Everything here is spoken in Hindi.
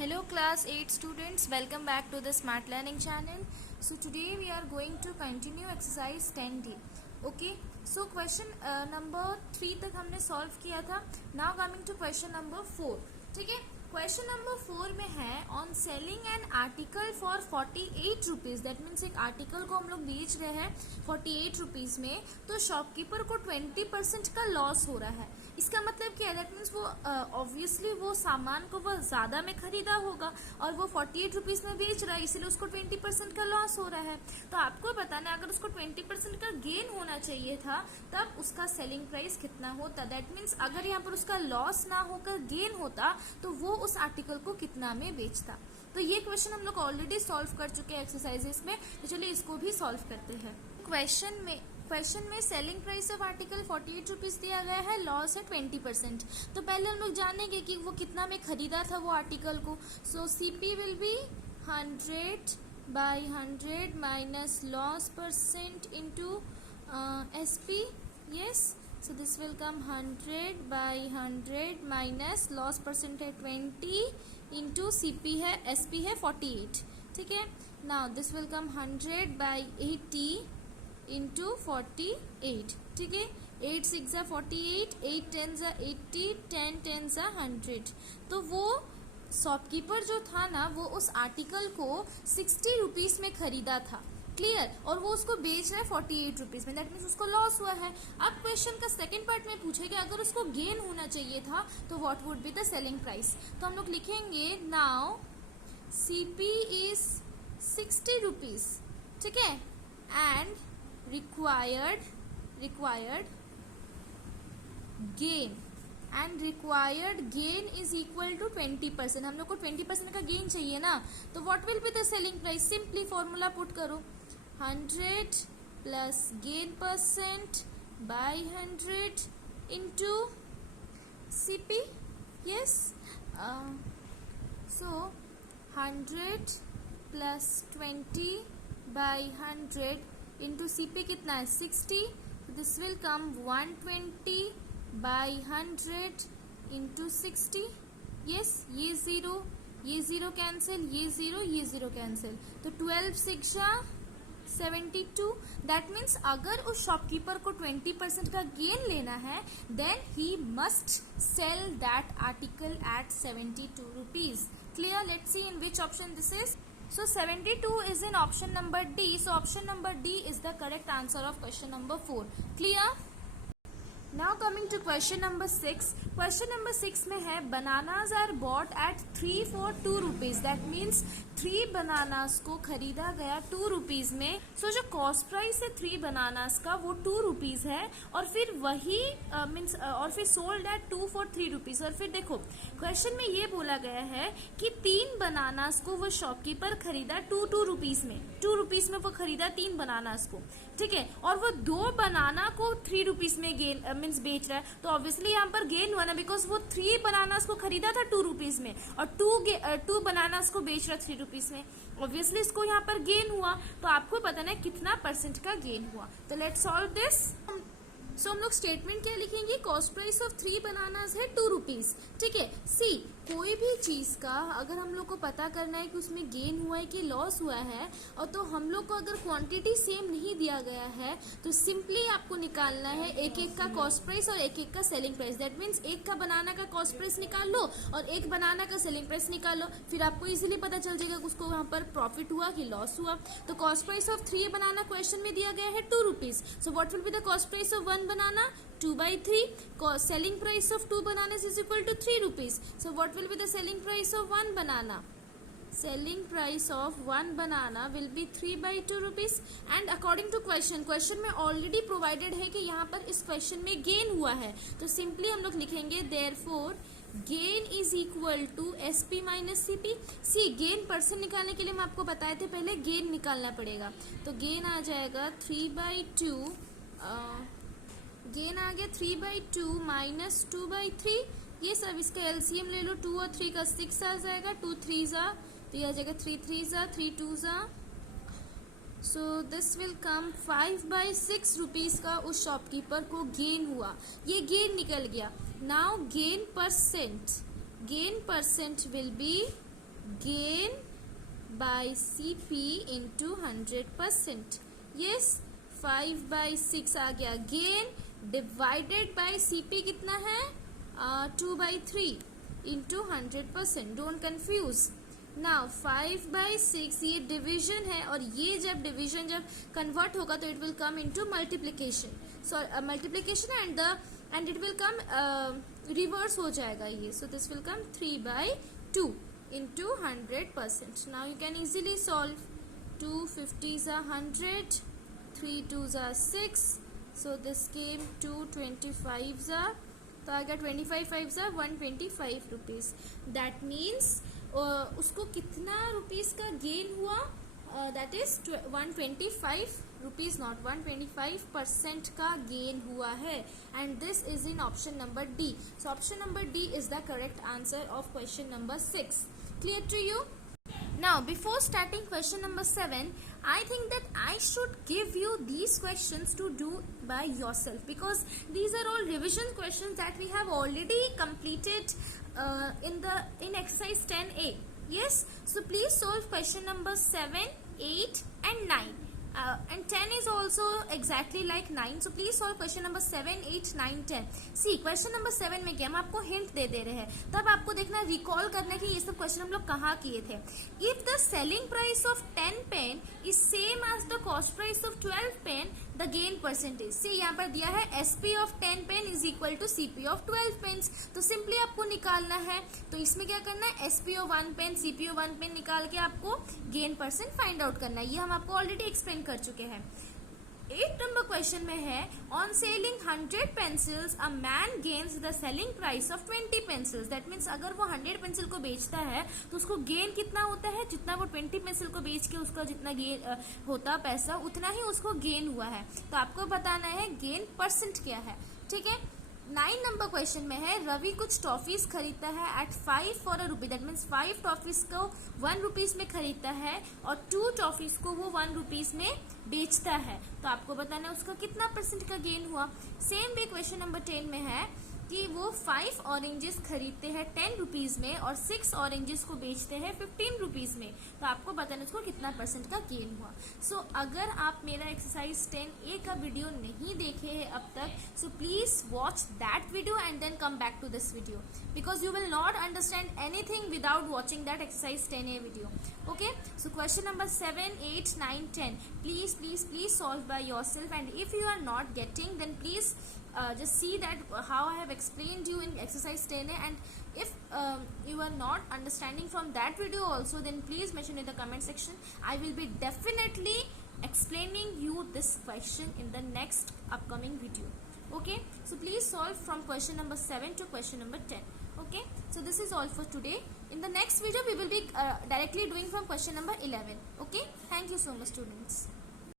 Hello class 8 students, welcome back to the Smart Learning channel. So today we are going to continue exercise 10D. Okay, so question number 3 तक हमने solve किया था. Now coming to question number 4. ठीक है, क्वेश्चन नंबर 4 में है on selling an article for 48 rupees. That means एक आर्टिकल को हम लोग बेच रहे हैं 48 रुपीज़ में, तो शॉपकीपर को 20% का लॉस हो रहा है. इसका मतलब क्या है? दैट मीन्स वो ऑब्वियसली वो सामान को वो ज़्यादा में खरीदा होगा और वो 48 रुपीज़ में बेच रहा है, इसीलिए उसको 20% का लॉस हो रहा है. तो आपको बताना है अगर उसको 20% का गेन होना चाहिए था तब उसका सेलिंग प्राइस कितना होता. दैट मीन्स अगर यहाँ पर उसका लॉस ना होकर गेन होता तो वो उस आर्टिकल को कितना में बेचता. तो ये क्वेश्चन हम लोग ऑलरेडी सॉल्व कर चुके हैं एक्सरसाइजेस में, तो चलिए इसको भी सॉल्व करते हैं. क्वेश्चन में selling price of article 48 rupees दिया गया है, लॉस है 20%. तो पहले हम लोग जानेंगे कि वो कितना में खरीदा था वो आर्टिकल को. सो CP will be 100 by 100 minus loss percent into SP. Yes, so this will come 100 by 100 minus loss percent है 20 into CP है SP है 48. ठीक है, now this will come 100 by 80 into 48. ठीक है, 8 6 जा 48, 8 10 जा 80, 10 10 जा 100. तो वो शॉपकीपर जो था ना वो उस आर्टिकल को 60 रुपीज़ में खरीदा था. क्लियर, और वो उसको बेच रहा है 48 रुपीज़ में. दैट मीन्स उसको लॉस हुआ है. अब क्वेश्चन का सेकंड पार्ट में पूछेगा अगर उसको गेन होना चाहिए था तो what would be the selling price. तो हम लोग लिखेंगे नाउ CP इज 60 रुपीज़. ठीक है, and required gain is equal to 20%. हम लोग को 20% का गेन चाहिए ना, तो what will be the selling price. Simply formula put करो, 100 plus gain percent by 100 into CP. Yes, so 100 plus 20 by 100 into CP कितना है 60. This will come 120 by 100 into 60. Yes, ये ज़ीरो कैंसिल, ये ज़ीरो कैंसिल, तो 12 6 72. दैट मीन्स अगर उस शॉपकीपर को 20% का गेन लेना है then he must sell that article at 72 rupees. Clear, let's see in which option this is. So 72 is in option number D. So option number D is the correct answer of question number 4. Clear? Now coming to question number 6. Question number 6 में है bananas are bought at 3 for 2 rupees. That means 3 bananas को खरीदा गया 2 रुपीज़ में. So जो कॉस्ट प्राइस है 3 bananas का वो 2 रुपीज़ है, और फिर वही मीन्स और फिर सोल्ड एट 2 for 3 रुपीज़. और फिर देखो क्वेश्चन में ये बोला गया है कि 3 बनानास को वो शॉपकीपर खरीदा 2 रुपीज़ में. 2 रुपीज़ में वो खरीदा 3 बनानास को. ठीक है, और वो 2 बनाना को 3 रुपीज़ में गेन मीन्स बेच रहा है, तो ऑब्वियसली यहाँ पर गेन हुआ ना, बिकॉज वो 3 बनानास को खरीदा था 2 रुपीज़ में और 2 बनानास को बेच रहा 3 रुपीज़ में. ऑब्वियसली इसको यहाँ पर गेन हुआ, तो आपको पता ना कितना परसेंट का गेन हुआ. तो लेट्स सॉल्व दिस. सो हम लोग स्टेटमेंट क्या लिखेंगे, कॉस्ट प्राइस ऑफ 3 बनानास है 2 रुपीज़. ठीक है, सी कोई भी चीज़ का अगर हम लोग को पता करना है कि उसमें गेन हुआ है कि लॉस हुआ है, और तो हम लोग को अगर क्वांटिटी सेम नहीं दिया गया है तो सिंपली आपको निकालना है एक एक का कॉस्ट प्राइस और एक एक का सेलिंग प्राइस. दैट मीन्स एक का बनाना का कॉस्ट प्राइस निकाल लो और एक बनाना का सेलिंग प्राइस निकाल लो, फिर आपको इजीली पता चल जाएगा कि उसको वहाँ पर प्रॉफिट हुआ कि लॉस हुआ. तो cost price of 3 banana question में दिया गया है 2 rupees. So what will be the cost price of 1 banana 2 by 3. Selling price of 2 bananas is equal to 3 rupees. So what will be the selling price of 1 banana? Selling price of 1 banana will be 3 by 2 rupees. And according to question में already provided है कि यहाँ पर इस question में gain हुआ है, तो simply हम लोग लिखेंगे therefore gain is equal to SP minus CP. सी गेन परसेंट निकालने के लिए हम आपको बताए थे पहले गेन निकालना पड़ेगा, तो गेन आ जाएगा 3 by 2. गेन आ गया 3 by 2 माइनस 2 by 3. ये सब इसका LCM ले लो, 2 और 3 का 6 आ जाएगा, 2 3 जा, तो ये आ जाएगा 3 3 जा, 3 2 जा. So this will come 5 by 6 rupees का उस शॉपकीपर को गेन हुआ. ये गेन निकल गया. Now gain percent will be gain by CP into 100%. Yes, 5/6 आ गया gain divided by CP कितना है 2/3 into 100%. Don't confuse. Now 5/6 ये डिवीजन है और ये जब डिवीजन जब कन्वर्ट होगा तो it will come into multiplication. So multiplication and it will come reverse हो जाएगा ये. So this will come 3/2 into 100%. Now you can easily solve. 2 50s are 100, 3 2s are 6. So this came 2 25s are, तो आ गया 25 5s are 125 rupees. That means उसको कितना रुपीस का गेन हुआ? दैट इज 125 रुपीज, नॉट 125% का गेन हुआ है. And this is in option number D. So option number D is the correct answer of question number 6. Clear to you? Now, before starting question number 7, I think that I should give you these questions to do by yourself, because these are all revision questions that we have already completed in exercise 10A. Yes, so please solve question number 7, 8 and 9. And 10 is also exactly like 9. So please solve question number 7, 8, 9, 10. See, question number 7 में क्या हम आपको हिंट दे रहे हैं, तब आपको देखना रिकॉल करना कि ये सब क्वेश्चन हम लोग कहाँ किए थे. If the selling price of 10 pen is same as the cost price of 12 pen, the gain percentage. See यहाँ पर दिया है SP of 10 pen is equal to CP of 12 pens. तो सिंपली आपको निकालना है. तो इसमें क्या करना है, SP of 1 pen, CP of 1 pen निकाल के आपको गेन परसेंट फाइंड आउट करना है. ये हम आपको ऑलरेडी एक्सप्लेन कर चुके हैं. 8 नंबर क्वेश्चन में है, on selling 100 pencils a man gains the selling price of 20 pencils. That means अगर वो 100 पेंसिल को बेचता है तो उसको गेन कितना होता है, जितना वो 20 पेंसिल को बेच के उसका जितना गेन होता पैसा उतना ही उसको गेन हुआ है. तो आपको बताना है गेन परसेंट क्या है. ठीक है. 9 नंबर क्वेश्चन में है, रवि कुछ टॉफीज खरीदता है at 5 for a rupee. That means 5 toffees को 1 रुपीज में खरीदता है और 2 टॉफीज को वो 1 रुपीज में बेचता है. तो आपको बताना है उसका कितना परसेंट का गेन हुआ. सेम वे क्वेश्चन नंबर 10 में है कि वो 5 ऑरेंजेस खरीदते हैं 10 रुपीज में और 6 ऑरेंजेस को बेचते हैं 15 रुपीज में. तो आपको बताना उसको कितना परसेंट का गेन हुआ. सो अगर आप मेरा एक्सरसाइज 10A का वीडियो नहीं देखे हैं अब तक, so please watch that video and then come back to this video, because you will not understand anything without watching that exercise 10A video. Okay, so question number 7, 8, 9, 10. Please solve by yourself, and if you are not getting, then please just see that how I have explained you in exercise 10A, and if you are not understanding from that video also, then please mention in the comment section. I will be definitely explaining you this question in the next upcoming video. Okay, so please solve from question number 7 to question number 10. Okay, so this is all for today. In the next video we will be directly doing from question number 11. Okay, thank you so much students.